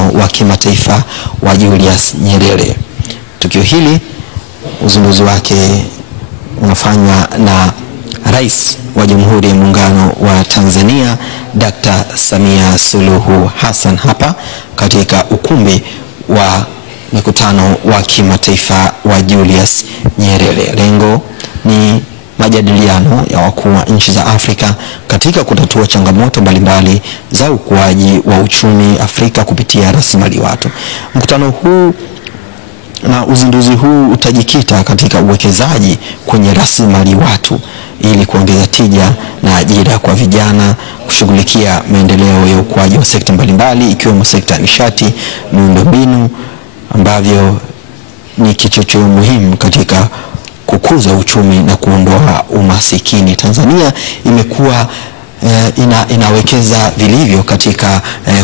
mkutano wa kimataifa wa Julius Nyerere. Tukio hili uzinduzi wake unafanywa na Rais wa Jamhuri ya Muungano wa Tanzania Dr. Samia Suluhu Hassan hapa katika ukumbi wa mkutano wa kimataifa wa Julius Nyerere. Lengo ni majadiliano ya wakuu wa nchi za Afrika katika kutatua changamoto mbalimbali za ukuaji wa uchumi Afrika kupitia rasilimali watu. Mkutano huu na uzinduzi huu utajikita katika uwekezaji kwenye rasilimali watu ili kuongeza tija na ajira kwa vijana, kushughulikia maendeleo ya ukuaji wa sekta mbalimbali ikiwemo sekta ya nishati, miundombinu ambavyo ni kichocheo muhimu katika kukuza uchumi na kuondoa umasikini. Tanzania imekuwa inawekeza vilivyo katika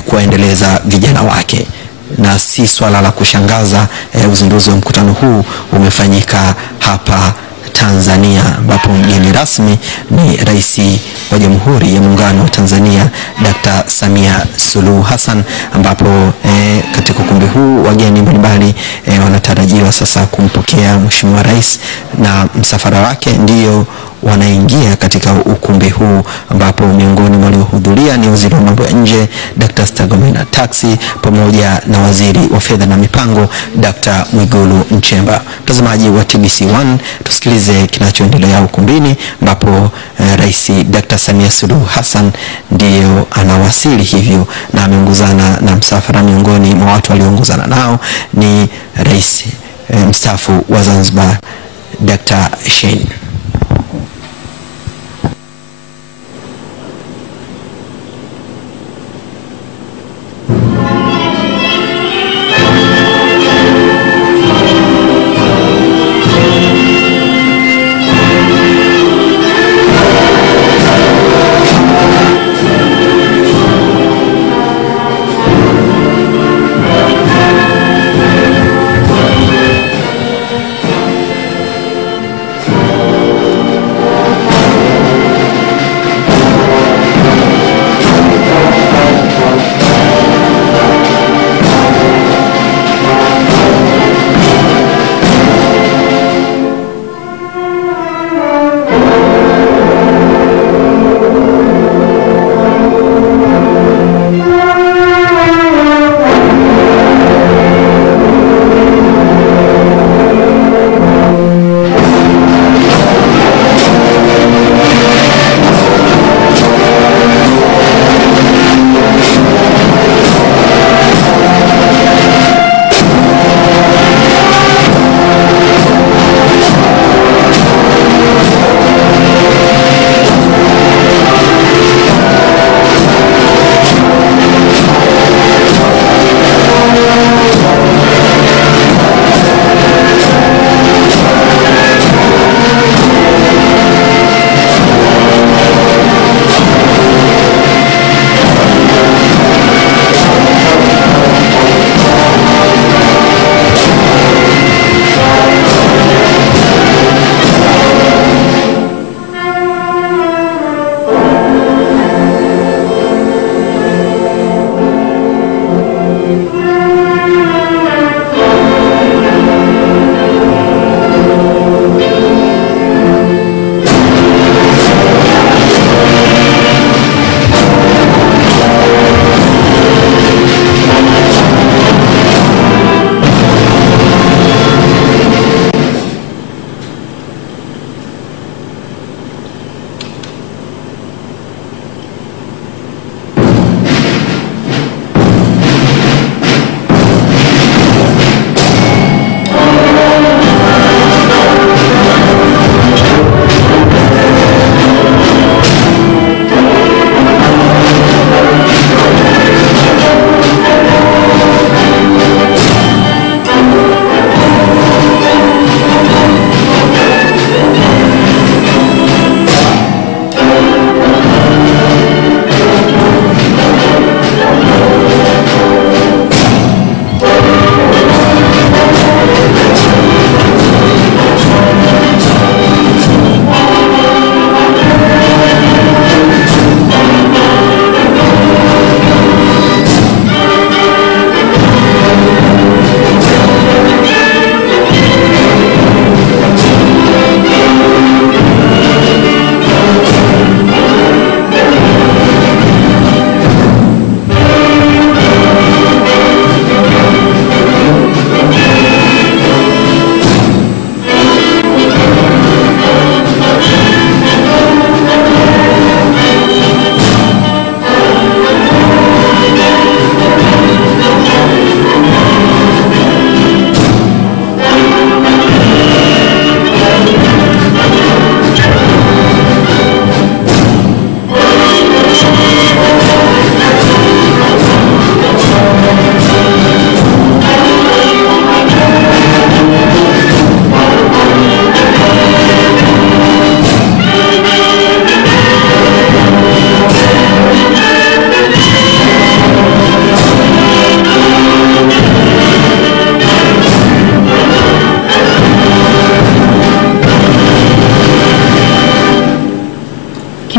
kuendeleza vijana wake, na si swala la kushangaza uzinduzi wa mkutano huu umefanyika hapa Tanzania, ambapo mgeni rasmi ni Rais wa Jamhuri ya Muungano wa Tanzania Dr. Samia Suluhu Hassan, ambapo katika ukumbi huu wageni mbalimbali wanatarajiwa sasa kumpokea Mheshimiwa Rais, na msafara wake ndio wanaingia katika ukumbi huu, ambapo miongoni mwa waliohudhuria ni Waziri wa Mambo ya Nje Dr. Stagomena Taxi pamoja na Waziri wa Fedha na Mipango Dr. Mwigulu Nchemba. Mtazamaji wa TBC1, tusikilize kinachoendelea ukumbini, ambapo Rais Dr. Samia Suluhu Hassan ndio anawasili hivyo, na ameongozana na msafara. Miongoni mwa watu walioongozana nao ni Rais mstaafu wa Zanzibar Dr. Hassan.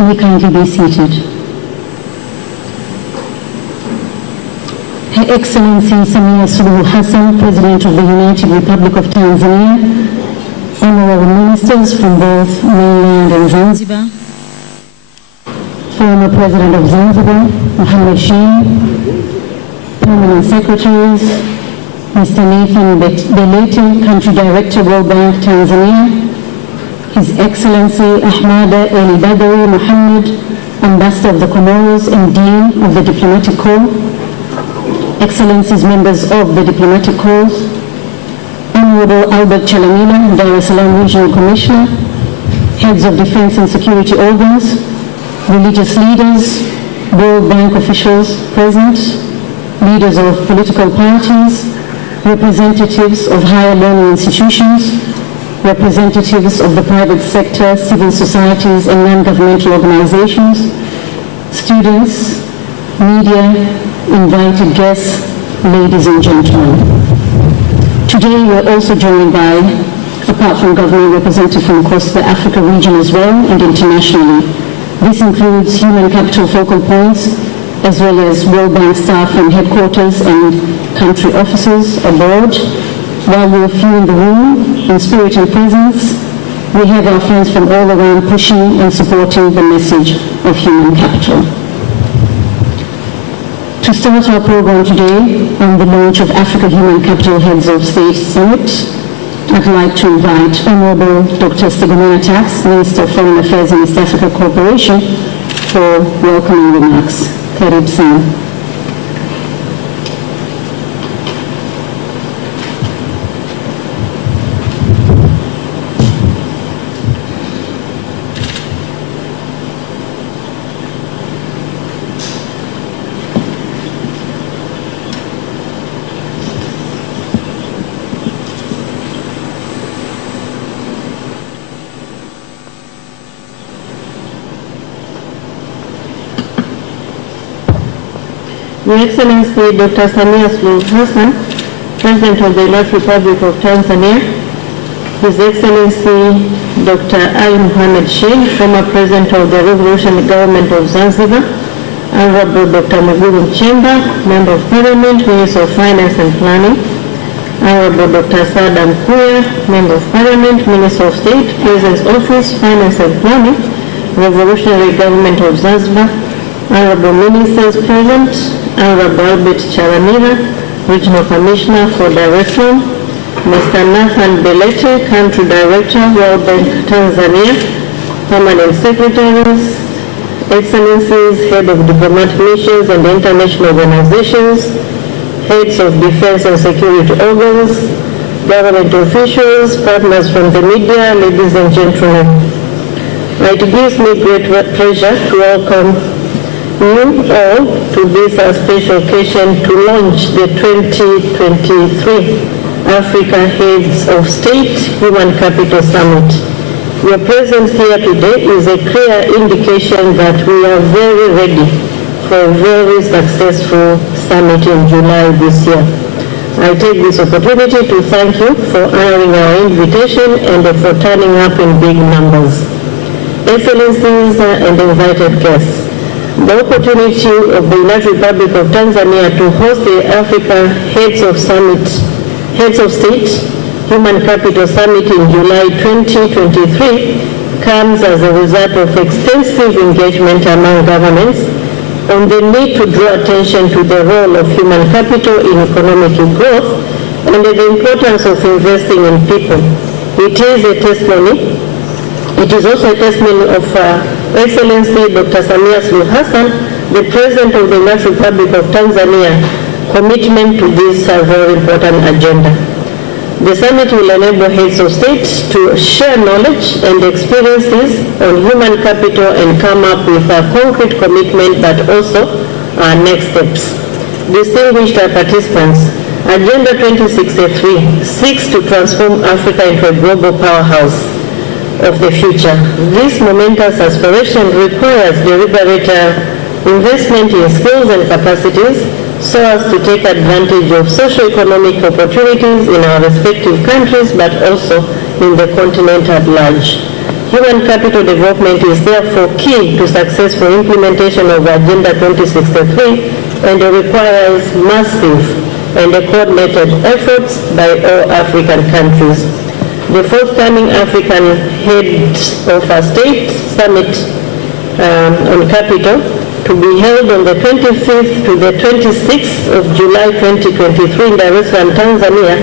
May we kindly be seated. Her Excellency Samia Suluhu Hassan, President of the United Republic of Tanzania, honorable ministers from both mainland and Zanzibar, former President of Zanzibar, Mohammed Shein, permanent secretaries, Mr. Nathan Belete, Country Director, World Bank, Tanzania, His Excellency Ahmada El Badawi Mohammed, Ambassador of the Comoros and Dean of the Diplomatic Corps, Excellencies, members of the Diplomatic Corps, Honorable Albert Chalamila, Dar es Salaam Regional Commissioner, heads of defense and security organs, religious leaders, World Bank officials present, leaders of political parties, representatives of higher learning institutions, representatives of the private sector, civil societies and non-governmental organizations, students, media, invited guests, ladies and gentlemen. Today we are also joined by, apart from government representatives from across the Africa region as well and internationally. This includes human capital focal points as well as World Bank staff from headquarters and country offices abroad. While we are few in the room, in spirit and presence, we have our friends from all around pushing and supporting the message of human capital. To start our program today on the launch of Africa Human Capital Heads of State Summit, I'd like to invite Honorable Dr. Stergomena Tax, Minister of Foreign Affairs and East Africa Cooperation, for welcoming remarks. Karib Sana. Your Excellency Dr. Samia Suluhu Hassan, President of the United Republic of Tanzania, His Excellency Dr. Ali Mohammed Shein, former President of the Revolutionary Government of Zanzibar, Honorable Dr. Mwigulu Nchemba, Member of Parliament, Minister of Finance and Planning, Honorable Dr. Saada Mkuya, Member of Parliament, Minister of State, President's Office, Finance and Planning, Revolutionary Government of Zanzibar, Honorable Ministers present, Honorable Albert Chalamila, Regional Commissioner for Direction, Mr. Nathan Belete, Country Director, World Bank Tanzania, Permanent Secretaries, Excellencies, Head of Diplomatic Missions and International Organizations, Heads of Defense and Security Organs, Government officials, partners from the media, ladies and gentlemen. It gives me great pleasure to welcome you all to this special occasion to launch the 2023 Africa Heads of State Human Capital Summit. Your presence here today is a clear indication that we are very ready for a very successful summit in July this year. I take this opportunity to thank you for honoring our invitation and for turning up in big numbers. Excellencies and invited guests, the opportunity of the United Republic of Tanzania to host the Africa Heads of State Human Capital Summit in July 2023 comes as a result of extensive engagement among governments on the need to draw attention to the role of human capital in economic growth and the importance of investing in people. It is also a testimony of Excellency Dr. Samia Suluhu Hassan, the President of the United Republic of Tanzania, commitment to this very important agenda. The summit will enable heads of state to share knowledge and experiences on human capital and come up with a concrete commitment but also next steps. Distinguished participants, Agenda 2063 seeks to transform Africa into a global powerhouse of the future. This momentous aspiration requires deliberate investment in skills and capacities so as to take advantage of socio-economic opportunities in our respective countries but also in the continent at large. Human capital development is therefore key to successful implementation of Agenda 2063 and requires massive and coordinated efforts by all African countries. The forthcoming African Heads of State Summit on Capital, to be held on the 25th to the 26th of July 2023 in Dar es Salaam, Tanzania,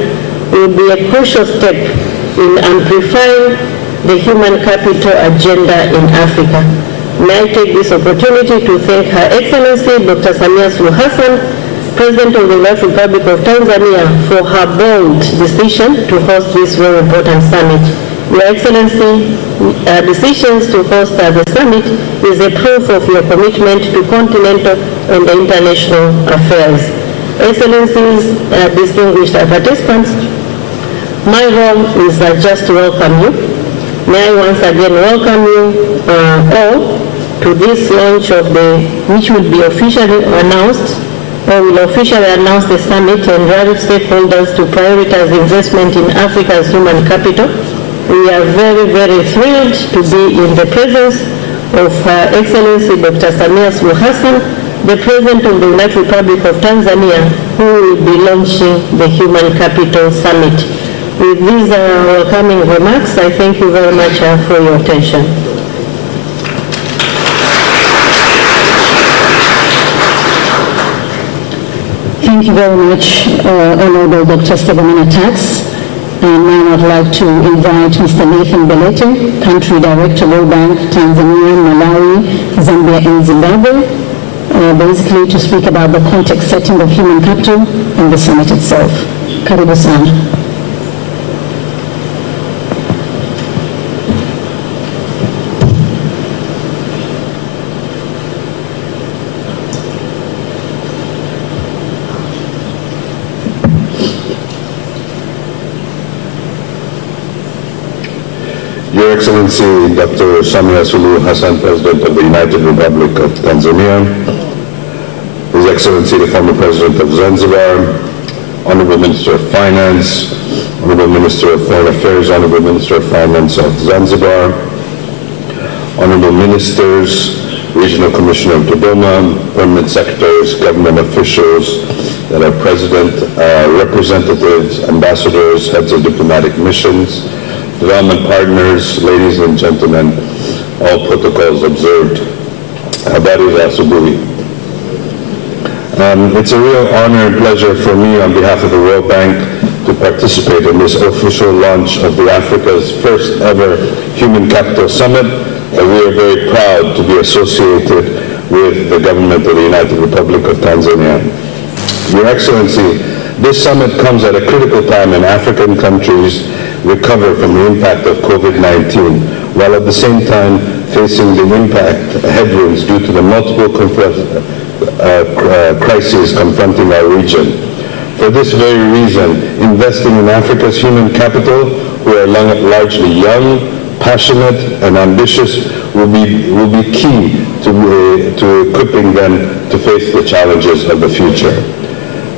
will be a crucial step in amplifying the human capital agenda in Africa. May I take this opportunity to thank Her Excellency Dr. Samia Suluhu Hassan, President of the Republic of Tanzania, for her bold decision to host this very important summit. Your Excellency, decisions to host the summit is a proof of your commitment to continental and international affairs. Excellencies, distinguished participants, my role is just to welcome you. May I once again welcome you all to this launch of which will be officially announced, or will officially announce the summit and drive stakeholders to prioritize investment in Africa's human capital. We are very, very thrilled to be in the presence of Her Excellency Dr. Samia Suluhu Hassan, the President of the United Republic of Tanzania, who will be launching the Human Capital Summit. With these welcoming remarks, I thank you very much for your attention. Thank you very much, Honorable Dr. Stephen Tax. And now I'd like to invite Mr. Nathan Belete, Country Director, World Bank, Tanzania, Malawi, Zambia, and Zimbabwe, basically to speak about the context setting of human capital and the summit itself. Karibu sana. Your Excellency Dr. Samia Suluhu Hassan, President of the United Republic of Tanzania, His Excellency the former President of Zanzibar, Honorable Minister of Finance, Honorable Minister of Foreign Affairs, Honorable Minister of Finance of Zanzibar, Honorable Ministers, Regional Commissioner of Dodoma, Permanent Secretaries, government officials that are present, representatives, ambassadors, heads of diplomatic missions, development partners, ladies and gentlemen, all protocols observed. Habari za asubuhi. It's a real honor and pleasure for me on behalf of the World Bank to participate in this official launch of the Africa's first ever Human Capital Summit, and we are very proud to be associated with the government of the United Republic of Tanzania. Your Excellency, this summit comes at a critical time in African countries recover from the impact of COVID-19, while at the same time facing the headwinds due to the multiple crises confronting our region. For this very reason, investing in Africa's human capital, who are largely young, passionate, and ambitious, will be key to equipping them to face the challenges of the future.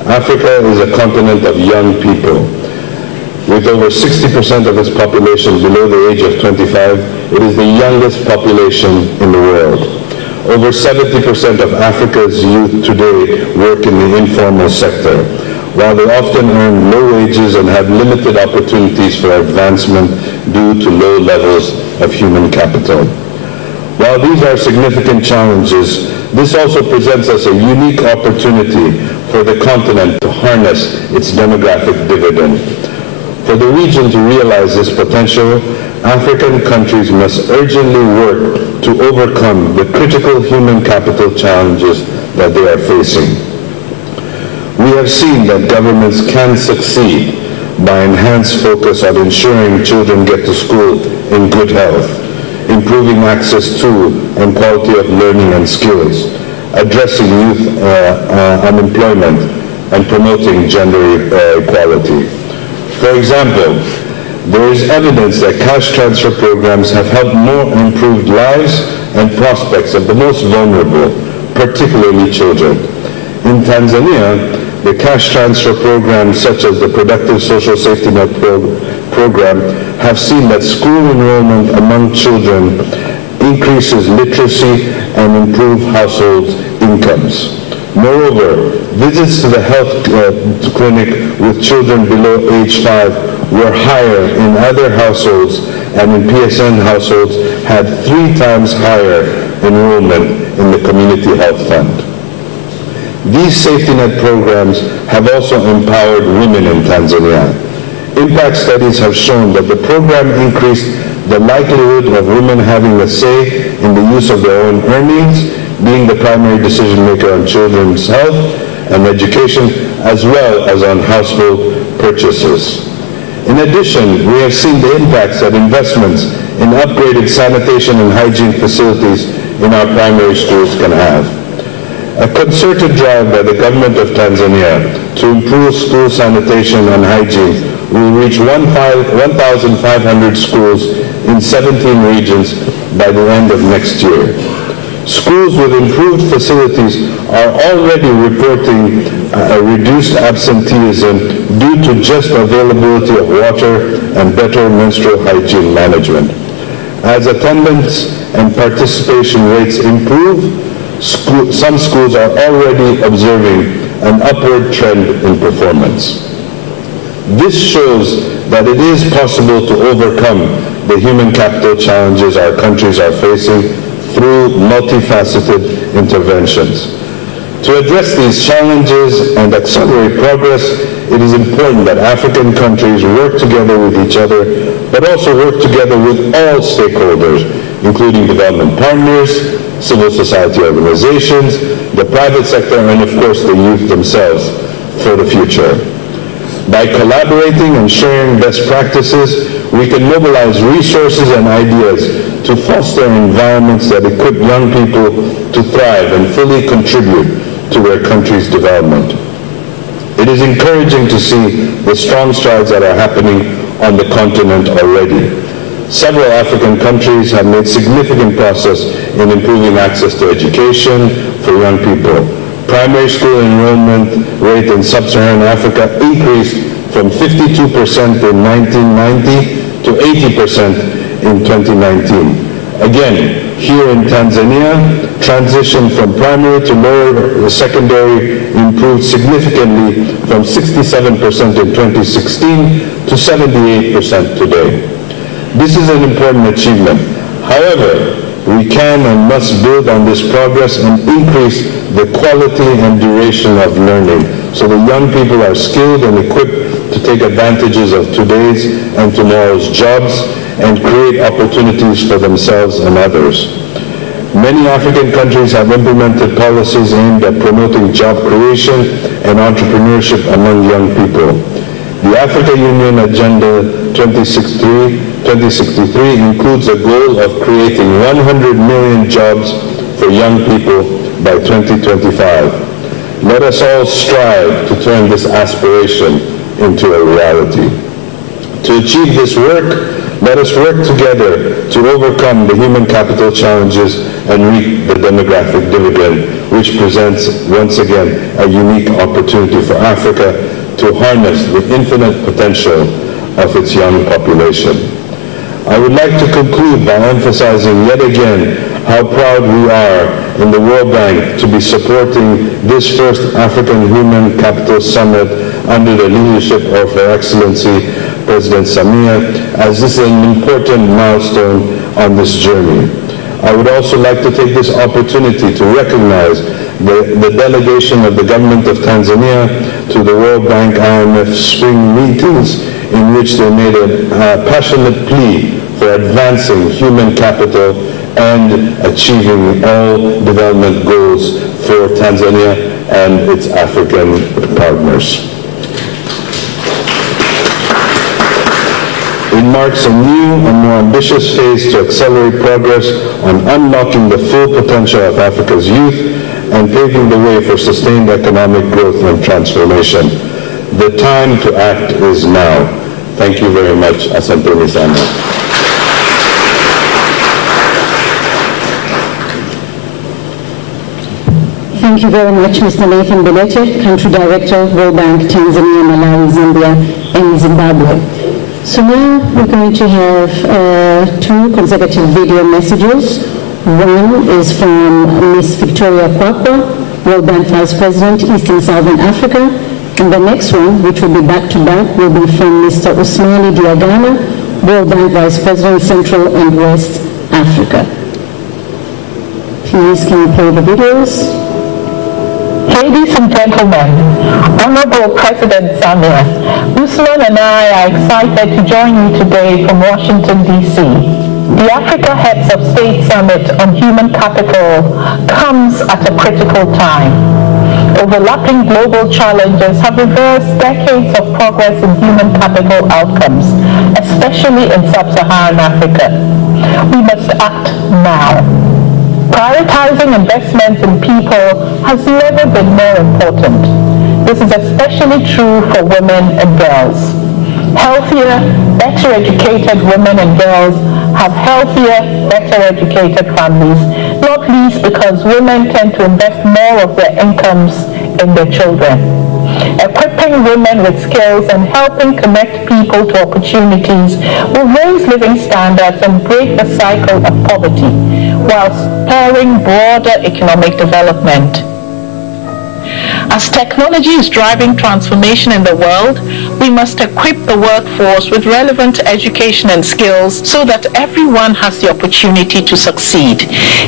Africa is a continent of young people. With over 60% of its population below the age of 25, it is the youngest population in the world. Over 70% of Africa's youth today work in the informal sector, while they often earn low wages and have limited opportunities for advancement due to low levels of human capital. While these are significant challenges, this also presents us a unique opportunity for the continent to harness its demographic dividend. For the region to realize this potential, African countries must urgently work to overcome the critical human capital challenges that they are facing. We have seen that governments can succeed by enhanced focus on ensuring children get to school in good health, improving access to and quality of learning and skills, addressing youth unemployment, and promoting gender equality. For example, there is evidence that cash transfer programs have helped more improved lives and prospects of the most vulnerable, particularly children. In Tanzania, the cash transfer programs such as the Productive Social Safety Net program have seen that school enrollment among children increases literacy and improves household incomes. Moreover, visits to the health clinic with children below age 5 were higher in other households, and in PSN households had 3 times higher enrollment in the Community Health Fund. These safety net programs have also empowered women in Tanzania. Impact studies have shown that the program increased the likelihood of women having a say in the use of their own earnings, being the primary decision maker on children's health and education, as well as on household purchases. In addition, we have seen the impacts that investments in upgraded sanitation and hygiene facilities in our primary schools can have. A concerted drive by the government of Tanzania to improve school sanitation and hygiene will reach 1,500 schools in 17 regions by the end of next year. Schools with improved facilities are already reporting a reduced absenteeism due to just availability of water and better menstrual hygiene management. As attendance and participation rates improve, some schools are already observing an upward trend in performance. This shows that it is possible to overcome the human capital challenges our countries are facing through multifaceted interventions. To address these challenges and accelerate progress, it is important that African countries work together with each other, but also work together with all stakeholders, including development partners, civil society organizations, the private sector, and of course the youth themselves for the future. By collaborating and sharing best practices, we can mobilize resources and ideas to foster environments that equip young people to thrive and fully contribute to their country's development. It is encouraging to see the strong strides that are happening on the continent already. Several African countries have made significant progress in improving access to education for young people. Primary school enrollment rate in sub-Saharan Africa increased from 52% in 1990 to 80% in 2019. Again, here in Tanzania, transition from primary to lower secondary improved significantly from 67% in 2016 to 78% today. This is an important achievement. However, we can and must build on this progress and increase the quality and duration of learning so the young people are skilled and equipped to take advantages of today's and tomorrow's jobs and create opportunities for themselves and others. Many African countries have implemented policies aimed at promoting job creation and entrepreneurship among young people. The Africa Union Agenda 2063 includes a goal of creating 100 million jobs for young people by 2025. Let us all strive to turn this aspiration into a reality. To achieve this work, let us work together to overcome the human capital challenges and reap the demographic dividend, which presents once again a unique opportunity for Africa to harness the infinite potential of its young population. I would like to conclude by emphasizing yet again how proud we are in the World Bank to be supporting this first African Human Capital Summit under the leadership of Her Excellency President Samia, as this is an important milestone on this journey. I would also like to take this opportunity to recognize the delegation of the government of Tanzania to the World Bank IMF spring meetings, in which they made a passionate plea for advancing human capital and achieving all development goals for Tanzania and its African partners. It marks a new and more ambitious phase to accelerate progress on unlocking the full potential of Africa's youth and paving the way for sustained economic growth and transformation. The time to act is now. Thank you very much. Asante sana. Thank you very much, Mr. Nathan Belete, Country Director, World Bank, Tanzania, Malawi, Zambia, and Zimbabwe. So now we're going to have two consecutive video messages. One is from Ms. Victoria Kwakwa, World Bank Vice President, East and Southern Africa. And the next one, which will be back-to-back, will be from Mr. Usmani Diagana, World Bank Vice President, Central and West Africa. Please, can you play the videos? Ladies and gentlemen, Honorable President Samia, Usman and I are excited to join you today from Washington, D.C. The Africa Heads of State Summit on Human Capital comes at a critical time. Overlapping global challenges have reversed decades of progress in human capital outcomes, especially in sub-Saharan Africa. We must act now. Prioritizing investments in people has never been more important. This is especially true for women and girls. Healthier, better educated women and girls have healthier, better educated families, not least because women tend to invest more of their incomes in their children. Equipping women with skills and helping connect people to opportunities will raise living standards and break the cycle of poverty, while spurring broader economic development. As technology is driving transformation in the world, we must equip the workforce with relevant education and skills so that everyone has the opportunity to succeed.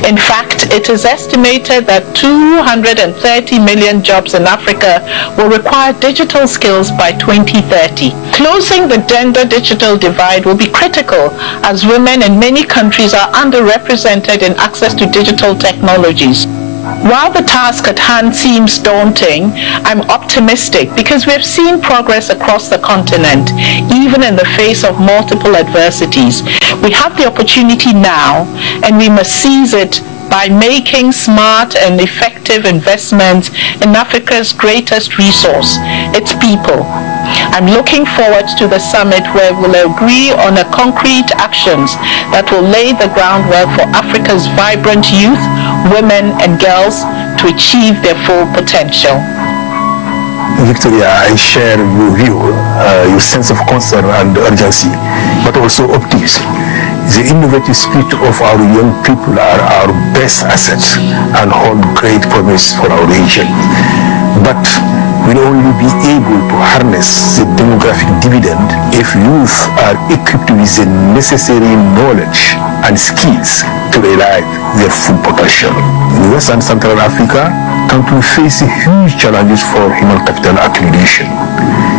In fact, it is estimated that 230 million jobs in Africa will require digital skills by 2030. Closing the gender-digital divide will be critical, as women in many countries are underrepresented in access to digital technologies. While the task at hand seems daunting, I'm optimistic because we have seen progress across the continent, even in the face of multiple adversities. We have the opportunity now, and we must seize it by making smart and effective investments in Africa's greatest resource, its people. I'm looking forward to the summit where we'll agree on concrete actions that will lay the groundwork for Africa's vibrant youth, women and girls to achieve their full potential. Victoria, I share your view, your sense of concern and urgency, but also optimism. The innovative spirit of our young people are our best assets and hold great promise for our region. But we'll only be able to harness the demographic dividend if youth are equipped with the necessary knowledge and skills to realize their full potential. In West and Central Africa, countries face huge challenges for human capital accumulation.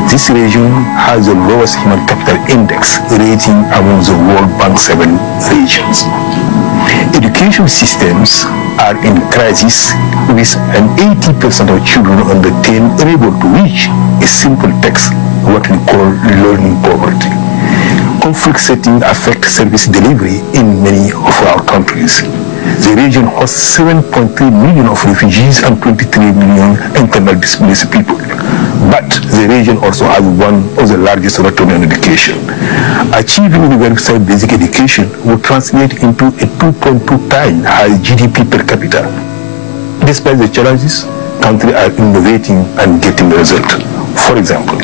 This region has the lowest human capital index rating among the World Bank 7 regions. Education systems are in crisis, with an 80% of children under 10 unable to reach a simple text, what we call learning poverty. Conflict setting affects service delivery in many of our countries. The region hosts 7.3 million of refugees and 23 million internally displaced people. But the region also has one of the largest return on education. Achieving universal basic education will translate into a 2.2 times high GDP per capita. Despite the challenges, countries are innovating and getting results. For example,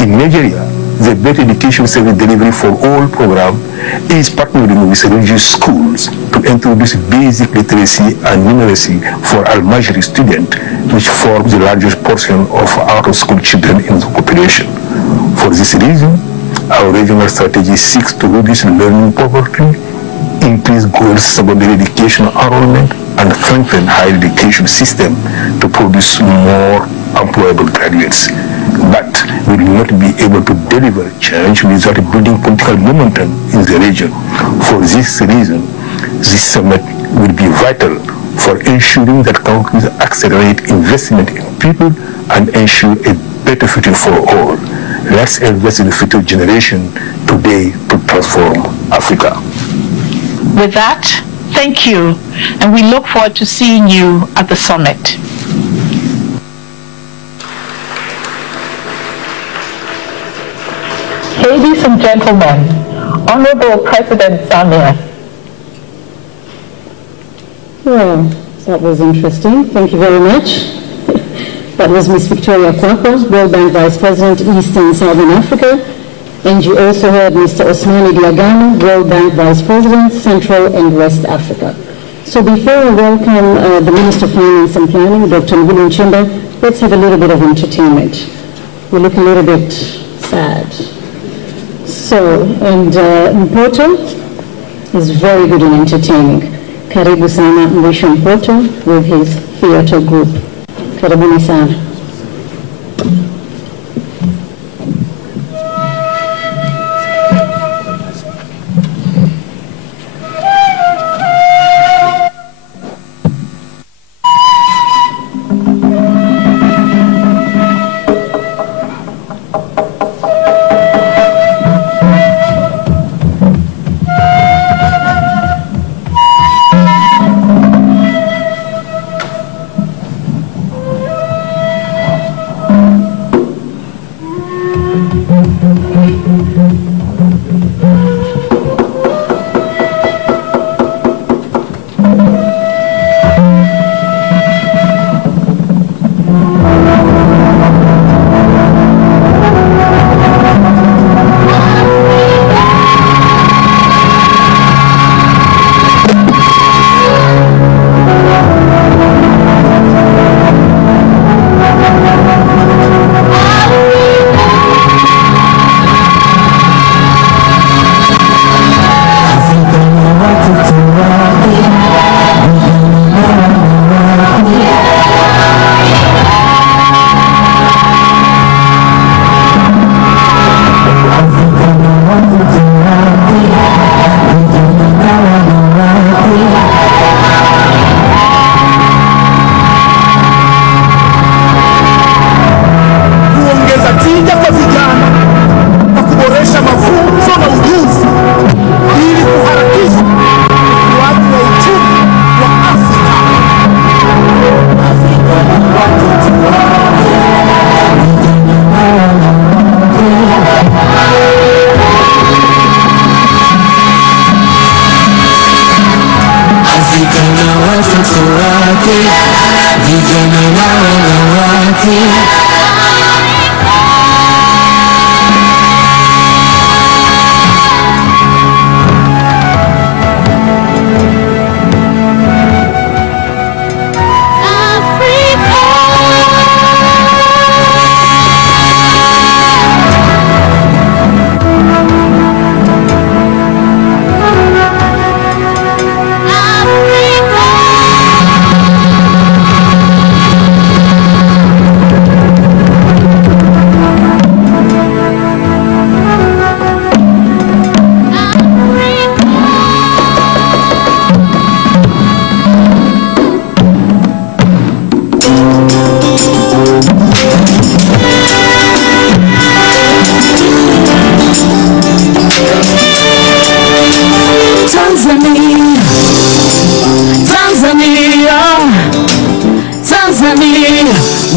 in Nigeria, the Better Education Service Delivery for All program is partnering with religious schools to introduce basic literacy and numeracy for Almajiri students, which form the largest portion of out-of-school children in the population. For this reason, our regional strategy seeks to reduce learning poverty, increase girls' secondary education enrollment, and strengthen higher education system to produce more employable graduates. But we will not be able to deliver change without building political momentum in the region. For this reason, this summit will be vital for ensuring that countries accelerate investment in people and ensure a better future for all. Let's invest in the future generation today to transform Africa. With that, thank you, and we look forward to seeing you at the summit. Ladies and gentlemen, Honorable President Samia. Well, That was interesting. Thank you very much. That was Ms. Victoria Kwakwa, World Bank Vice President, East and Southern Africa. And you also heard Mr. Osmani Diagano, World Bank Vice President, Central and West Africa. So before I welcome the Minister of Finance and Planning, Dr. Ngulu Nchimba, let's have a little bit of entertainment. We look a little bit sad. So, and Mpoto is very good in entertaining. Karibu sana Mwisho Mpoto with his theater group. Karibuni sana.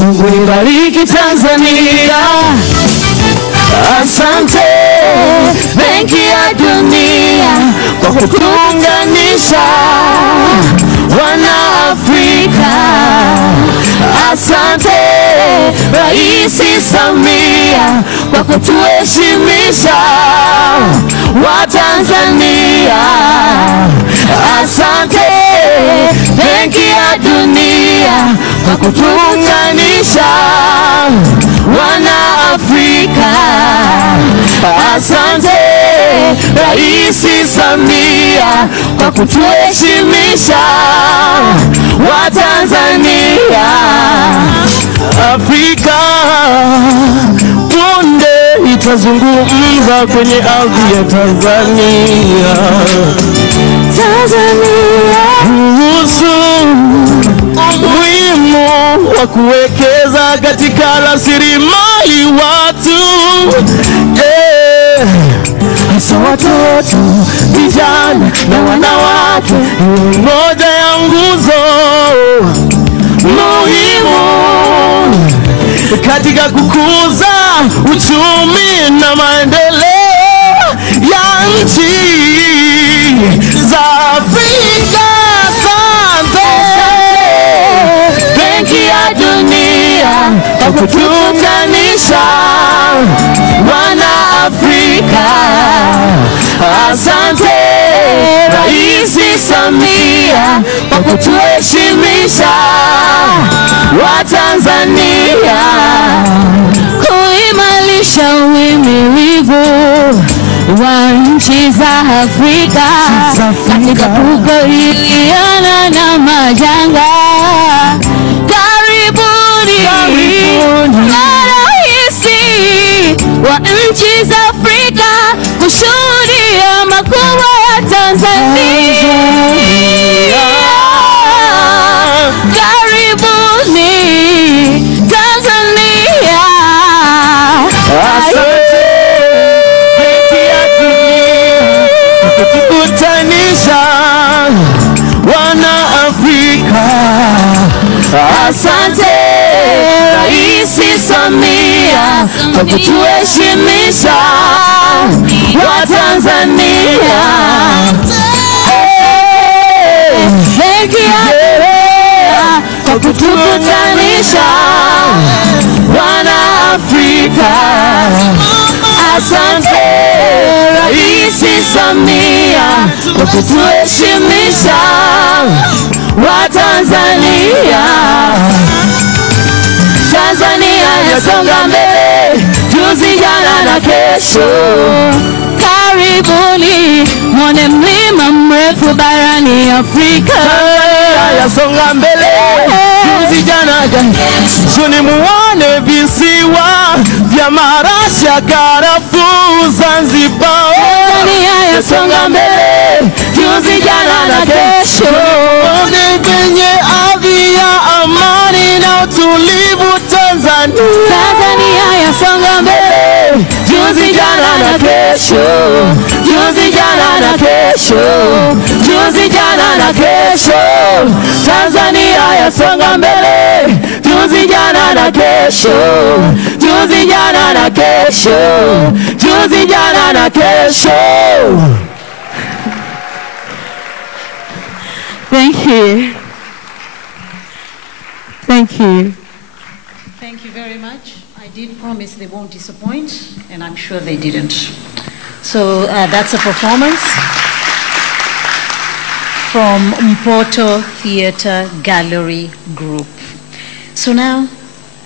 Ibariki Tanzania, asante Benki ya Dunia kwa kutuunganisha wana Afrika. Asante Rais Samia kwa kutuheshimisha wa Tanzania. Asante Benki ya Dunia kwa kutuunganisha wana Afrika. Asante Rais Samia kwa kutuheshimisha wa Tanzania. Afrika punde itazungumza kwenye ardhi ya Tanzania. Kuhusu umuhimu wa kuwekeza katika rasilimali watu, hasa watoto, vijana na wanawake. Ni moja ya nguzo muhimu katika kukuza uchumi na maendeleo ya nchi za Afrika. Asante. kututanisha wana Afrika. Asante Rais Samia kwa kutuheshimisha wa Tanzania, kuimarisha uhimilivu wa nchi za Afrika katika kukabiliana na majanga. Karibuni marais wa nchi za Afrika kushuhudia makubwa ya Tanzania. Karibuni Tanzania. Asante kukutanisha wana Afrika. Asante Rais Samia kwa kutuheshimisha wa Tanzania. Kwa kutukutanisha wana Afrika. Asante Rais Samia kwa kutuheshimisha wa Tanzania. Tanzania yasonga mbele, juzi, jana na kesho. Karibuni mwone mlima mrefu barani Afrika. Tanzania yasonga mbele, juzi, jana na kesho. Ni muone visiwa vya marashi ya karafuu Zanzibar. Tanzania yasonga mbele, juzi, jana na kesho. Muone penye ardhi ya amani na utulivu Tanzania. Tanzania yasonga mbele, juzi, jana na kesho. Juzi, jana na kesho. Juzi, jana na kesho. Tanzania yasonga mbele, juzi, jana na kesho. Juzi, jana na kesho. Juzi, jana na kesho. Thank you. Thank you. Thank you very much. I did promise they won't disappoint, and I'm sure they didn't. So that's a performance from Mpoto Theatre Gallery Group. So now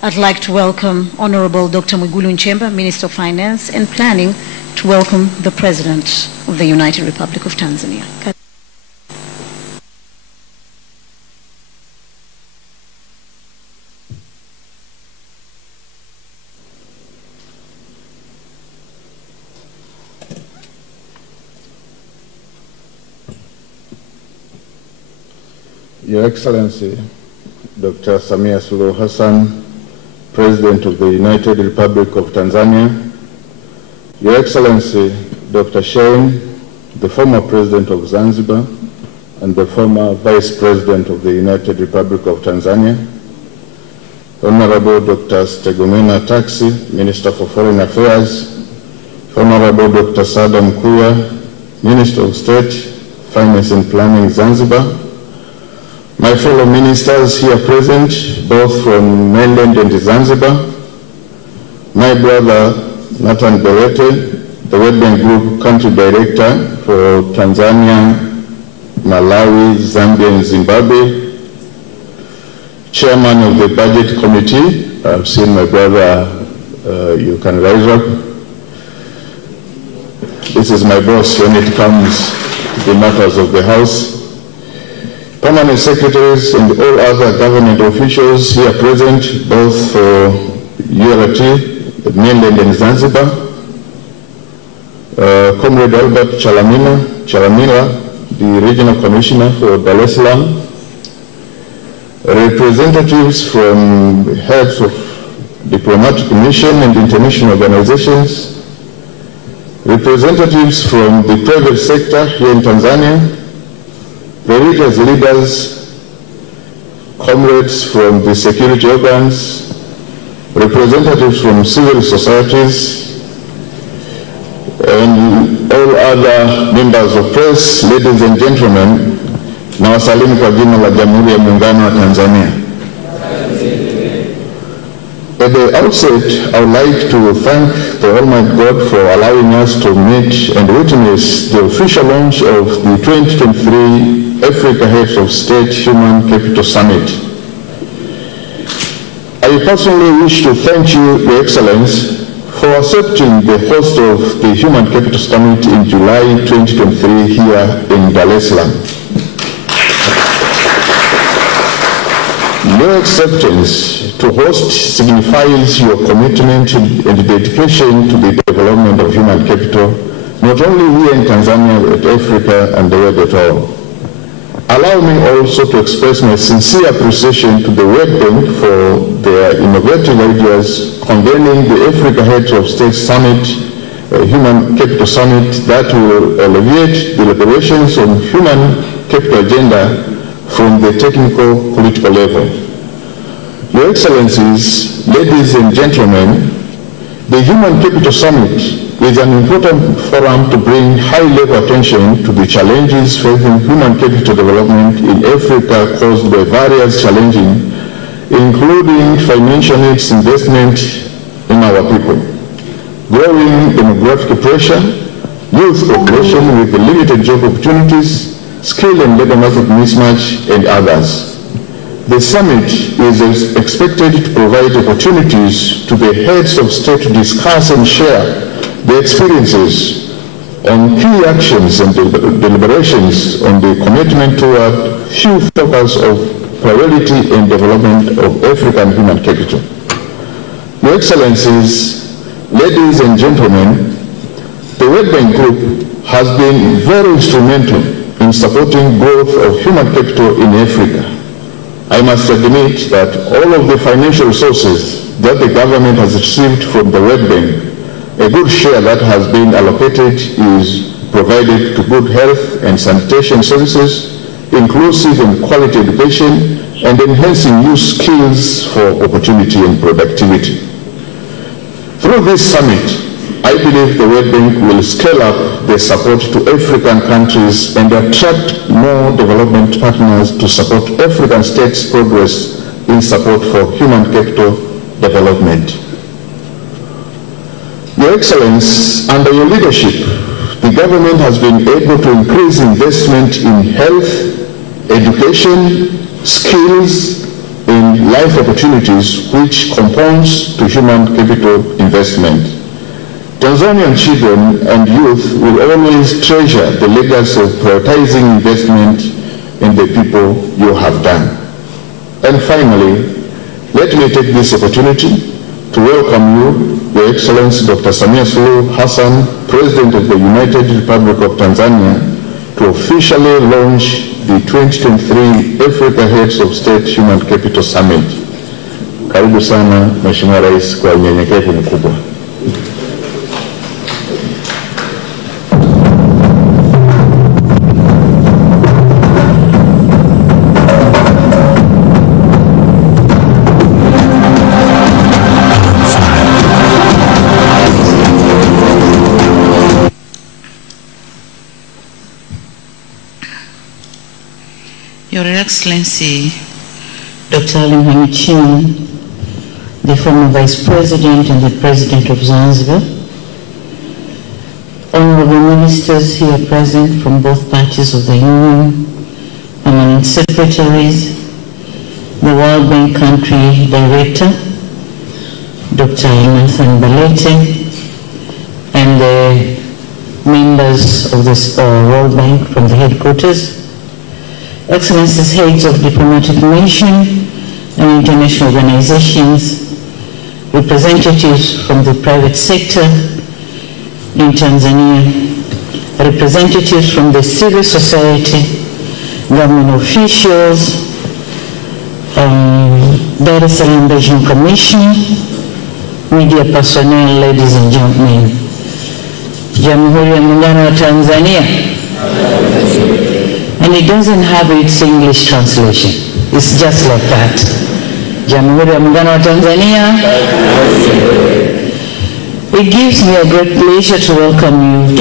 I'd like to welcome Honorable Dr. Mwigulu Nchemba, Minister of Finance and Planning, to welcome the President of the United Republic of Tanzania. Your Excellency, Dr. Samia Suluhu Hassan, President of the United Republic of Tanzania, Your Excellency, Dr. Shein, the former President of Zanzibar and the former Vice President of the United Republic of Tanzania, Honorable Dr. Stegomena Taxi, Minister for Foreign Affairs, Honorable Dr. Sada Mkuya, Minister of State, Finance and Planning, Zanzibar, my fellow ministers here present, both from mainland and Zanzibar, my brother Nathan Berete, the World Bank Group Country Director for Tanzania, Malawi, Zambia and Zimbabwe, Chairman of the Budget Committee, I've seen my brother, you can rise up. This is my boss when it comes to the matters of the House. Permanent secretaries and all other government officials here present, both for URT, the mainland and Zanzibar, Comrade Albert Chalamila, the Regional Commissioner for Dar es Salaam, representatives from heads of diplomatic mission and international organizations, representatives from the private sector here in Tanzania, religious leaders, comrades from the security organs, representatives from civil societies, and all other members of press, ladies and gentlemen, na wasalimu kwa jina la Jamhuri ya Muungano wa Tanzania. At the outset, I would like to thank the Almighty God for allowing us to meet and witness the official launch of the 2023 Africa Heads of State Human Capital Summit. I personally wish to thank you, Your Excellency, for accepting the host of the Human Capital Summit in July 2023 here in Dar es Salaam. Your acceptance to host signifies your commitment and dedication to the development of human capital, not only here in Tanzania, but Africa and the world at all. Allow me also to express my sincere appreciation to the World Bank for their innovative ideas convening the Africa Heads of State Summit, Human Capital Summit, that will alleviate the deliberations on human capital agenda from the technical political level. Your Excellencies, ladies and gentlemen, the Human Capital Summit is an important forum to bring high-level attention to the challenges facing human capital development in Africa caused by various challenges, including financial needs, investment in our people, growing demographic pressure, youth population with limited job opportunities, skill and labor market mismatch, and others. The summit is expected to provide opportunities to the heads of state to discuss and share the experiences on key actions and deliberations on the commitment toward few focus of priority and development of African human capital. Your Excellencies, ladies and gentlemen, the World Bank Group has been very instrumental in supporting growth of human capital in Africa. I must admit that all of the financial resources that the government has received from the World Bank, a good share that has been allocated is provided to good health and sanitation services, inclusive and quality education, and enhancing youth skills for opportunity and productivity. Through this summit, I believe the World Bank will scale up the support to African countries and attract more development partners to support African states' progress in support for human capital development. Your Excellency, under your leadership, the government has been able to increase investment in health, education, skills, and life opportunities, which compounds to human capital investment. Tanzanian children and youth will always treasure the legacy of prioritizing investment in the people you have done. And finally, let me take this opportunity to welcome you, Your Excellency Dr. Samia Suluhu Hassan, President of the United Republic of Tanzania, to officially launch the 2023 Africa Heads of State Human Capital Summit. Karibu sana, Mheshimiwa Rais, kwa unyenyekevu mkubwa. Your Excellency, Dr. Ali, the former Vice President and the President of Zanzibar, honorable ministers here present from both parties of the Union, permanent secretaries, the World Bank Country Director, Dr. Anazindua, and the members of the World Bank from the headquarters, Excellencies, heads of diplomatic mission and international organizations, representatives from the private sector in Tanzania, representatives from the civil society, government officials, Dar es Salaam Regional Commission, media personnel, ladies and gentlemen. Jamhuri ya Muungano wa Tanzania. And it doesn't have its English translation. It's just like that. Jamhuri ya Muungano wa Tanzania. It gives me a great pleasure to welcome you.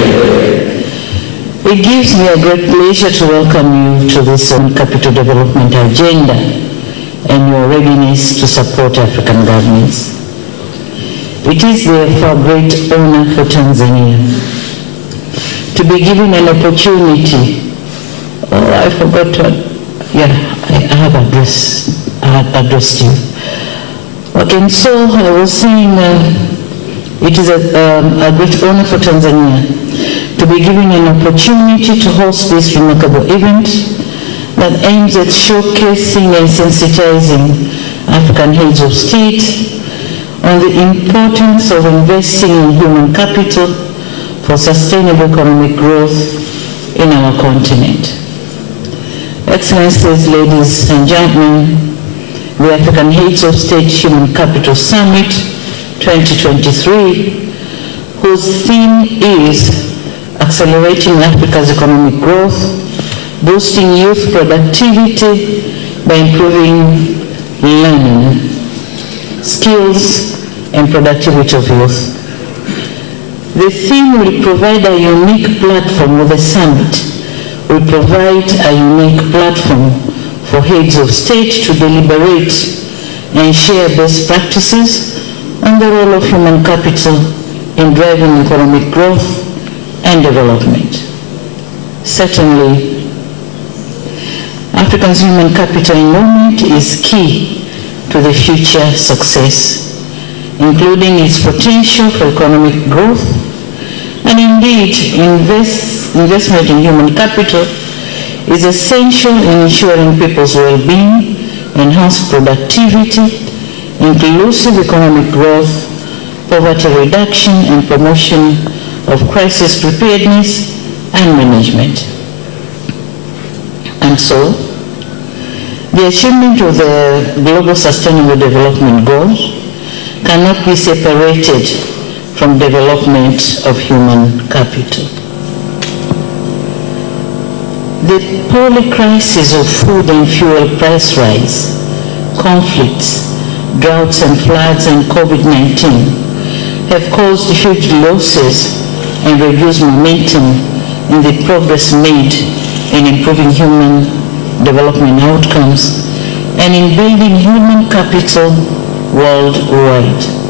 It gives me a great pleasure to welcome you to this capital development agenda and your readiness to support African governments. It is therefore a great honor for Tanzania to be given an opportunity. Oh, I forgot to, I have addressed you. Okay, and so I was saying it is a great honor for Tanzania to be given an opportunity to host this remarkable event that aims at showcasing and sensitizing African heads of state on the importance of investing in human capital for sustainable economic growth in our continent. Excellencies, ladies and gentlemen, the African Heads of State Human Capital Summit 2023, whose theme is Accelerating Africa's Economic Growth, Boosting Youth Productivity by Improving Learning, Skills and Productivity of Youth. The theme will provide a unique platform with the summit. Will provide a unique platform for heads of state to deliberate and share best practices on the role of human capital in driving economic growth and development. Certainly, Africa's human capital involvement is key to the future success, including its potential for economic growth, and indeed, investment in human capital is essential in ensuring people's well-being, enhanced productivity, inclusive economic growth, poverty reduction, and promotion of crisis preparedness and management. And so, the achievement of the Global Sustainable Development Goals cannot be separated from development of human capital. The polycrisis of food and fuel price rise, conflicts, droughts and floods, and COVID-19 have caused huge losses and reduced momentum in the progress made in improving human development outcomes and in building human capital worldwide.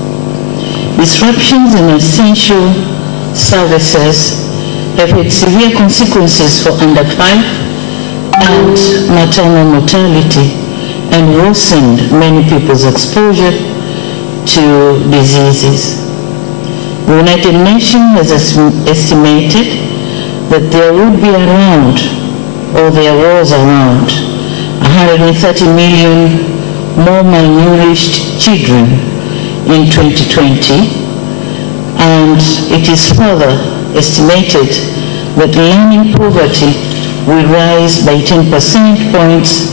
Disruptions in essential services have had severe consequences for under 5 and maternal mortality and worsened many people's exposure to diseases. The United Nations has estimated that there would be around, or there was around, 130 million more malnourished children in 2020, and it is further estimated that learning poverty will rise by 10 percentage points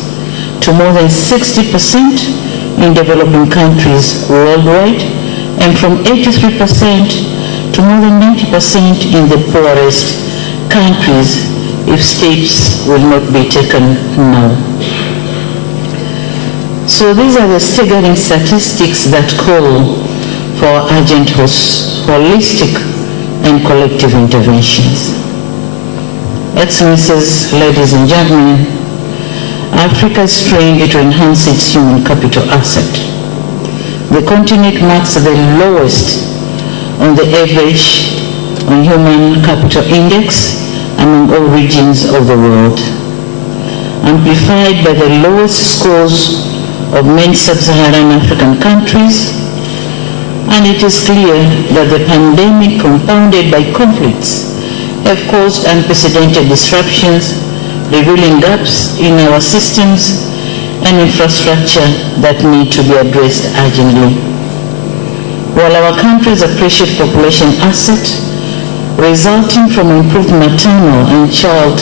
to more than 60% in developing countries worldwide, and from 83% to more than 90% in the poorest countries if steps will not be taken now. So these are the staggering statistics that call for urgent, holistic, and collective interventions. Excellencies, ladies and gentlemen, Africa is trying to enhance its human capital asset. The continent marks the lowest on the average on human capital index among all regions of the world, amplified by the lowest scores of many sub-Saharan African countries, and it is clear that the pandemic compounded by conflicts have caused unprecedented disruptions, revealing gaps in our systems and infrastructure that need to be addressed urgently. While our countries appreciate population asset resulting from improved maternal and child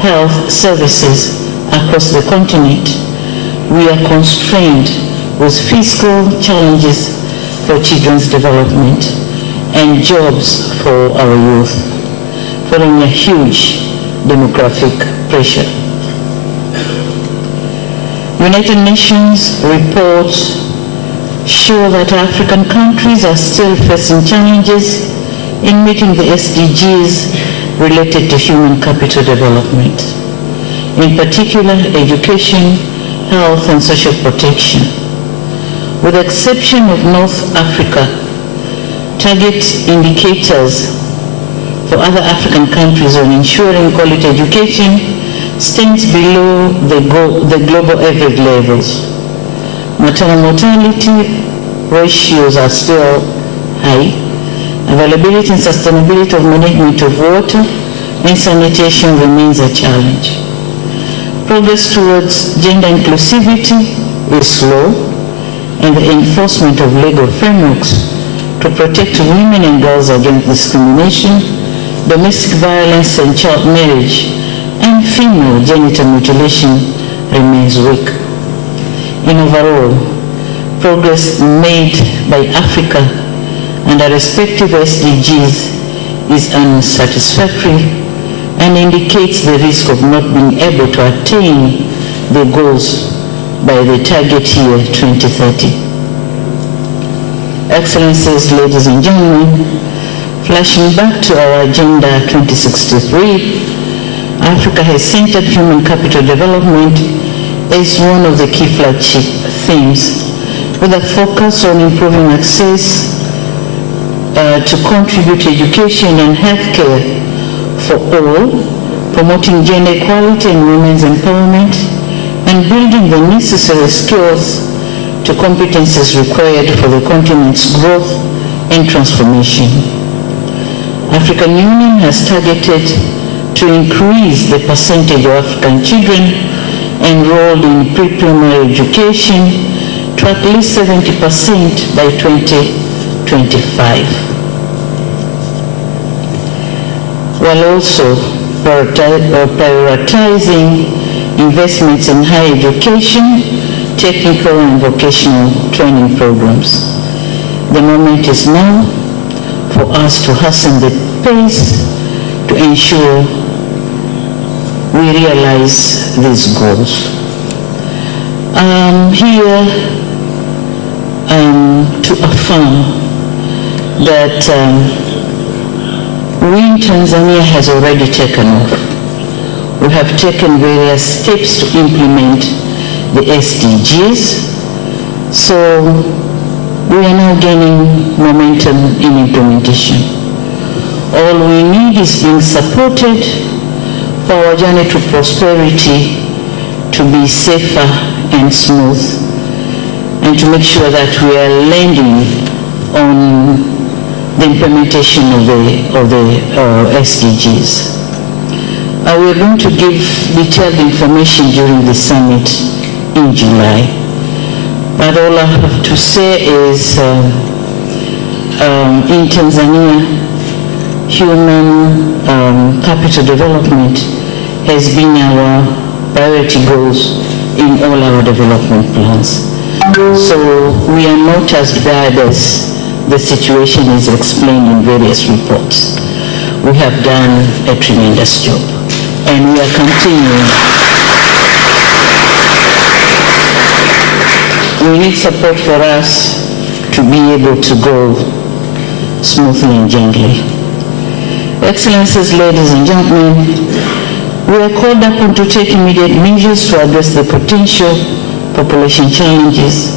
health services across the continent, we are constrained with fiscal challenges for children's development and jobs for our youth, following a huge demographic pressure. United Nations reports show that African countries are still facing challenges in meeting the SDGs related to human capital development, in particular education, health, and social protection. With the exception of North Africa, target indicators for other African countries on ensuring quality education stands below the global average levels. Maternal mortality ratios are still high. Availability and sustainability of management of water and sanitation remains a challenge. Progress towards gender inclusivity is slow, and the enforcement of legal frameworks to protect women and girls against discrimination, domestic violence and child marriage, and female genital mutilation remains weak. In overall, progress made by Africa under respective SDGs is unsatisfactory and indicates the risk of not being able to attain the goals by the target year 2030. Excellencies, ladies and gentlemen, flashing back to our Agenda 2063, Africa has centered human capital development as one of the key flagship themes, with a focus on improving access to contribute to education and healthcare for all, promoting gender equality and women's empowerment, and building the necessary skills to competencies required for the continent's growth and transformation. African Union has targeted to increase the percentage of African children enrolled in pre-primary education to at least 70% by 2025, while also prioritizing investments in higher education, technical and vocational training programs. The moment is now for us to hasten the pace to ensure we realize these goals. Here to affirm that we in Tanzania has already taken off. We have taken various steps to implement the SDGs, so we are now gaining momentum in implementation. All we need is being supported for our journey to prosperity to be safer and smooth, and to make sure that we are landing on the implementation of the SDGs. We're going to give detailed information during the summit in July. But all I have to say is in Tanzania, human capital development has been our priority goals in all our development plans. So we are not as bad as the situation is explained in various reports. We have done a tremendous job, and we are continuing. We need support for us to be able to go smoothly and gently. Excellencies, ladies and gentlemen, we are called upon to take immediate measures to address the potential population challenges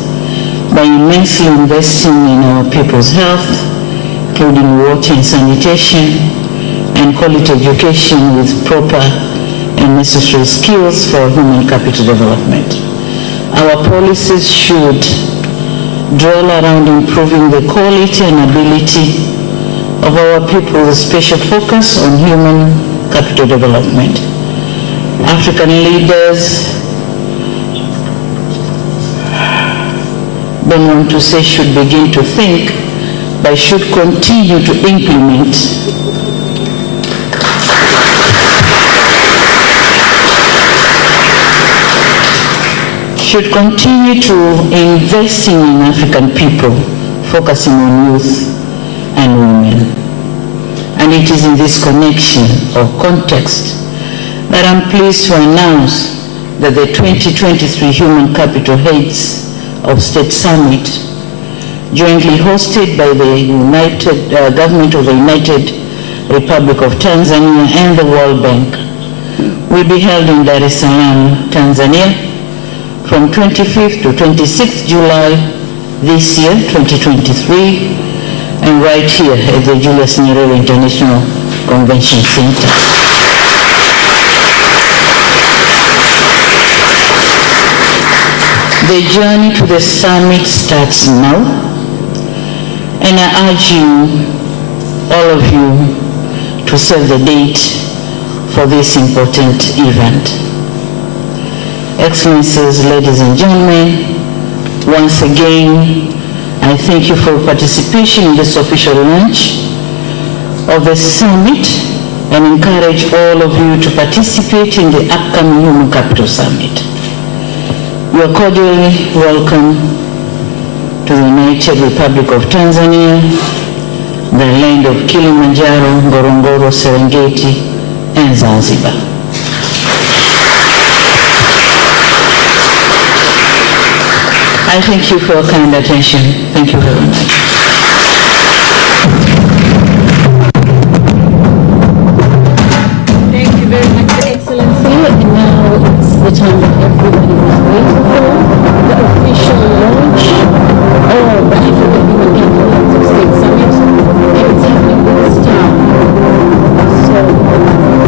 by immensely investing in our people's health, including water and sanitation, and quality education with proper and necessary skills for human capital development. Our policies should dwell around improving the quality and ability of our people with special focus on human capital development. African leaders, don't want to say should begin to think, but should continue to implement should continue to investing in African people, focusing on youth and women. And it is in this connection or context that I'm pleased to announce that the 2023 Human Capital Heads of State Summit, jointly hosted by the government of the United Republic of Tanzania and the World Bank, will be held in Dar es Salaam, Tanzania, from 25th to 26th July this year, 2023, and right here at the Julius Nyerere International Convention Center. The journey to the summit starts now, and I urge you, all of you, to save the date for this important event. Excellencies, ladies and gentlemen, once again, I thank you for your participation in this official launch of the summit and encourage all of you to participate in the upcoming Human Capital Summit. You are cordially welcome to the United Republic of Tanzania, the land of Kilimanjaro, Ngorongoro, Serengeti, and Zanzibar. I thank you for your kind attention. Thank you very much. Thank you very much, Your Excellency. And now it's the time that everybody was waiting for, the official launch of the Afrika Kuhusu Rasilimali Summit. And it's happening this time. So, can you all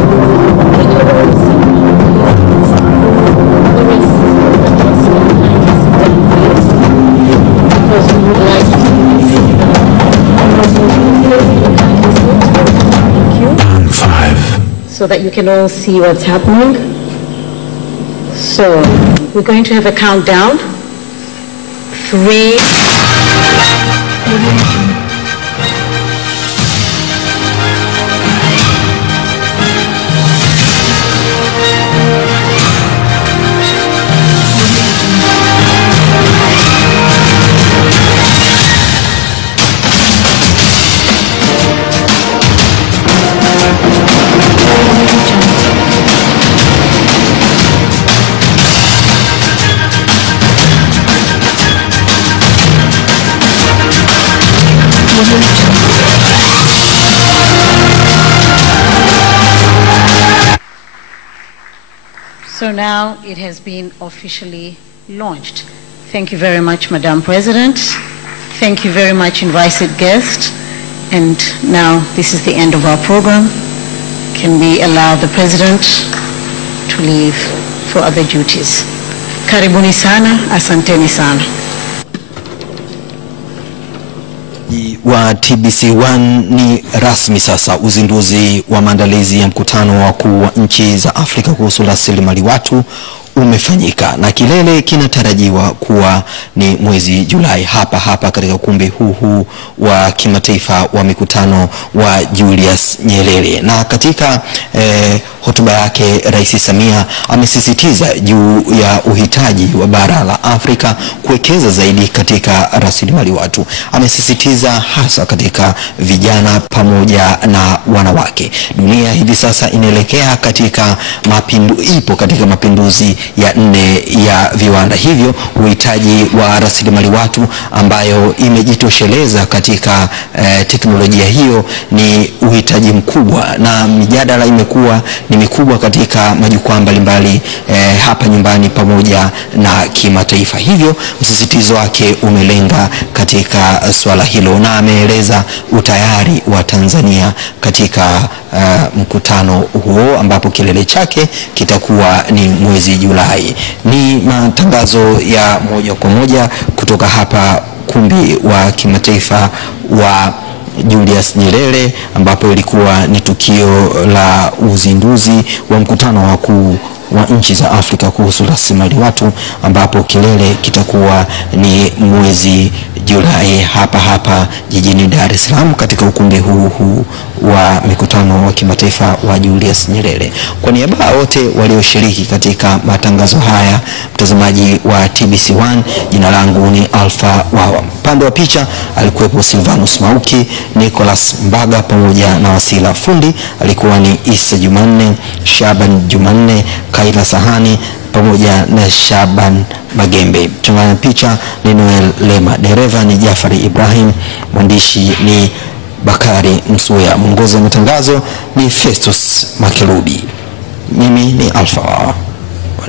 see the rest of because we would like to On 5. so that you can all see what's happening. So we're going to have a countdown. 3. So now it has been officially launched. Thank you very much, Madam President. Thank you very much, invited guest. And now this is the end of our program. Can we allow the President to leave for other duties? Karibuni sana, asanteni sana. Wa TBC1 ni rasmi sasa. Uzinduzi wa maandalizi ya mkutano wa wakuu wa nchi za Afrika kuhusu rasilimali watu umefanyika na kilele kinatarajiwa kuwa ni mwezi Julai hapa katika ukumbi huu wa kimataifa wa mikutano wa Julius Nyerere. Na katika hotuba yake Rais Samia amesisitiza juu ya uhitaji wa bara la Afrika kuwekeza zaidi katika rasilimali watu. Amesisitiza hasa katika vijana pamoja na wanawake. Dunia hivi sasa inaelekea katika mapinduzi ya 4 ya viwanda, hivyo uhitaji wa rasilimali watu ambayo imejitosheleza katika teknolojia hiyo ni uhitaji mkubwa, na mijadala imekuwa ni mikubwa katika majukwaa mbalimbali hapa nyumbani pamoja na kimataifa. Hivyo msisitizo wake umelenga katika swala hilo, na ameeleza utayari wa Tanzania katika mkutano huo ambapo kilele chake kitakuwa ni mwezi Julai. Ni matangazo ya moja kwa moja kutoka hapa ukumbi wa kimataifa wa Julius Nyerere, ambapo ilikuwa ni tukio la uzinduzi wa mkutano wa wakuu wa nchi za Afrika kuhusu rasilimali watu, ambapo kilele kitakuwa ni mwezi Julai hapa jijini Dar es Salaam katika ukumbi huu wa mikutano wa kimataifa wa Julius Nyerere. Kwa niaba wote walioshiriki katika matangazo haya, mtazamaji wa TBC1, jina langu ni Alpha Wawa. Pande wa picha alikuwepo Silvanus Mauki, Nicholas Mbaga pamoja na Wasila Fundi, alikuwa ni Isa Jumanne, Shaban Jumanne, Kaila Sahani pamoja na Shaban Magembe. Mchanganya picha ni Noel Lema, dereva ni Jafari Ibrahim, mwandishi ni Bakari Msuya, mwongozi wa matangazo ni Festus Makelubi. Mimi ni Alpha Wawa.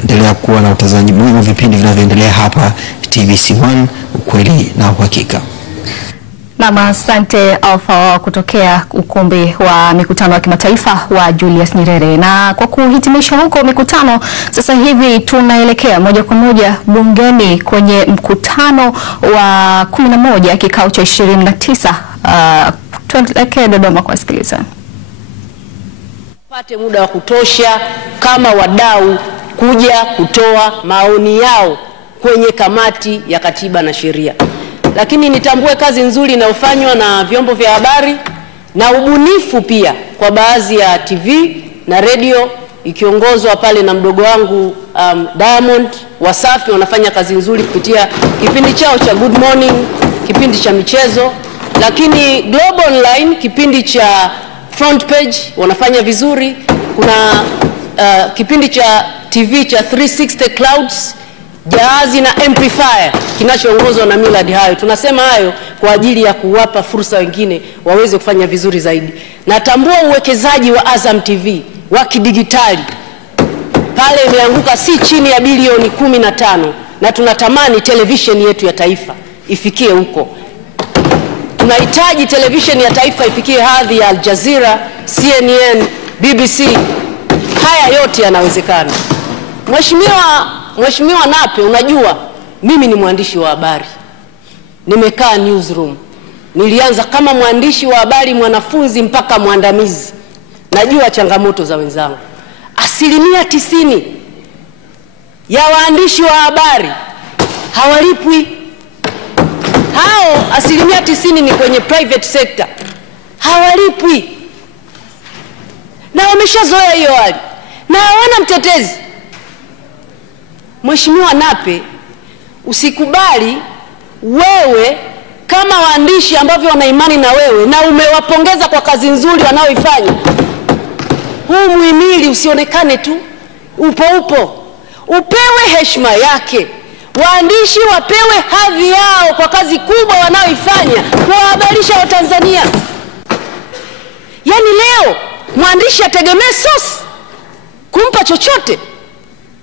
Endelea kuwa na utazamaji mwema vipindi vinavyoendelea hapa TBC1, ukweli na uhakika. Na asante Alpha kutokea ukumbi wa mikutano wa kimataifa wa Julius Nyerere. Na kwa kuhitimisha huko mikutano, sasa hivi tunaelekea moja kwa moja bungeni kwenye mkutano wa 11 kikao cha 29. Tuelekee Dodoma kusikiliza. Pate muda wa kutosha kama wadau kuja kutoa maoni yao kwenye kamati ya katiba na sheria. Lakini nitambue kazi nzuri inayofanywa na vyombo vya habari na ubunifu pia kwa baadhi ya TV na radio ikiongozwa pale na mdogo wangu Diamond. Wasafi wanafanya kazi nzuri kupitia kipindi chao cha Good Morning, kipindi cha michezo, lakini Global Online kipindi cha Front Page wanafanya vizuri. Kuna kipindi cha TV cha 360 Clouds, Jahazi na Amplifier kinachoongozwa na Millard. Hayo tunasema hayo kwa ajili ya kuwapa fursa wengine waweze kufanya vizuri zaidi. Natambua uwekezaji wa Azam TV wa kidigitali pale imeanguka si chini ya bilioni 15, na tunatamani television yetu ya taifa ifikie huko. Tunahitaji television ya taifa ifikie hadhi ya Al Jazeera, CNN, BBC. Haya yote yanawezekana. Mheshimiwa Nape, unajua mimi ni mwandishi wa habari. Nimekaa newsroom. Nilianza kama mwandishi wa habari mwanafunzi mpaka mwandamizi. Najua changamoto za wenzangu. 90% ya waandishi wa habari hawalipwi. Hao 90% ni kwenye private sector. Hawalipwi. Na wameshazoea hiyo hali. Na hawana mtetezi. Mheshimiwa Nape, usikubali wewe kama waandishi ambavyo wana imani na wewe na umewapongeza kwa kazi nzuri wanaoifanya, huu muhimili usionekane tu upo. Upewe heshima yake. Waandishi wapewe hadhi yao kwa kazi kubwa wanaoifanya kuwahabarisha Watanzania. Yaani leo mwandishi ategemee source kumpa chochote.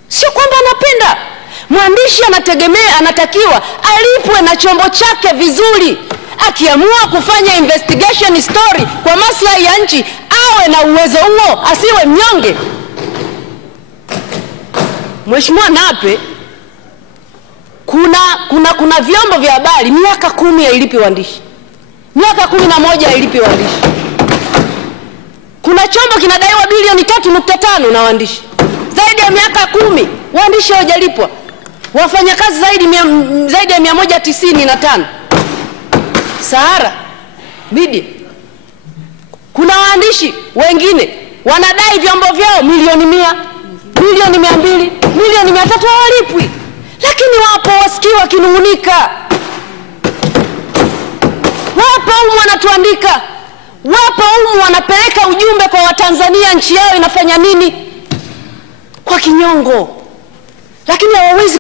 Sio kwamba anapenda. Mwandishi anatakiwa alipwe na chombo chake vizuri. Akiamua kufanya investigation story kwa maslahi ya nchi, awe na uwezo huo, asiwe mnyonge. Mheshimiwa Nape, kuna vyombo vya habari miaka 10 hailipi waandishi. Miaka 11 hailipi waandishi. Kuna chombo kinadaiwa bilioni 3.5 na waandishi. Zaidi ya miaka 10 waandishi hawajalipwa. Wafanyakazi zaidi ya 195. Sahara Media. Kuna waandishi wengine wanadai vyombo vyao milioni 100, milioni 200, milioni 300 hawalipwi. Lakini wapo wasikii wakinungunika. Wapo humu wanatuandika. Wapo humu wanapeleka ujumbe kwa Watanzania nchi yao inafanya nini kwa kinyongo. Lakini hawawezi